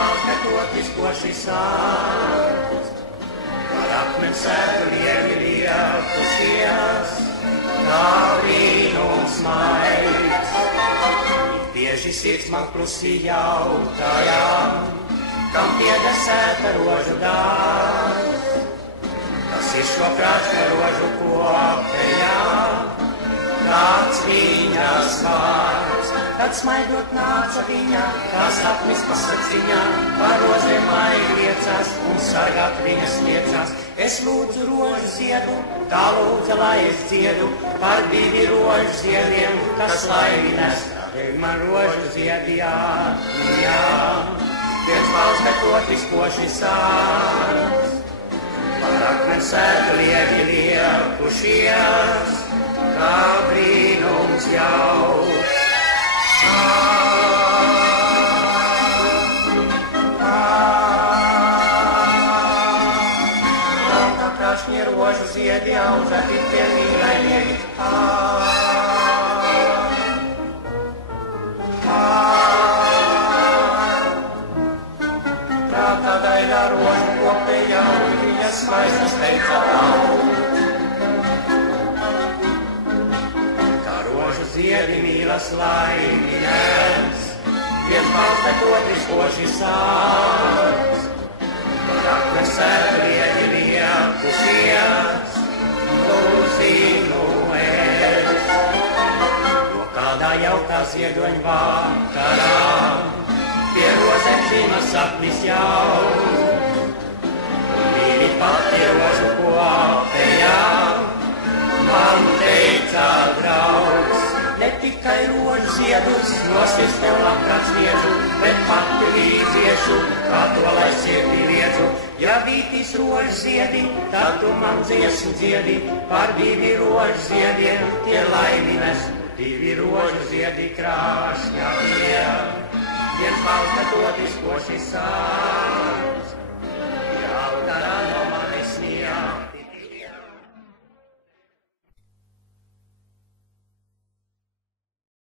balts metotis, ko šis sāc. Par akmens sētu lievi liepusies, kā brīnums maigs. Bieži sirds man klusi jautājā, kam pieder sēta rožu dārs. Kas ir šo krāšņo rožu kopējā, kāds viņas vārds. Kad smaidot nāca viņa, kā sapnis pasaciņā, par rozēm maigi liecās un sargāt viņas liecās. Es lūdzu rožu ziedu, tā lūdza, lai es dziedu, par 2 rožu ziediem, kas laimi nes. Tādēļ man rožu ziedi jā, viens balts metotis, ko šis sāc. Par akmens sētu lievi liepušies, kā brīnums jauks. Tā krašņi rožu ziedi aužati pie mīļainieki. Prātā daļā rožu kopējā un viņas maisas teica aug. Ziedi mīlas laimīnes, viens balts metotis, ko šis sāc. Par akmens sētu lievi liepusies, zinu es. Jo kādā jaukā ziedoņu vakarā, pie rozēm šīmas sapnis jau. Un mīļi pati rožu kopējā, man teica draugs. Ne tikai rožu ziedus, nosties tev labprāt sniedzu, bet pati vīziešu, kā to lai sirdī liedzu. Ja vītīs rožu ziedi, tad tu man dziesmu dziedi, par 2 rožu ziediem tie laimi nes. 2 rožu ziedi krāšņā liek, viens balts metotis, ko šis sāc.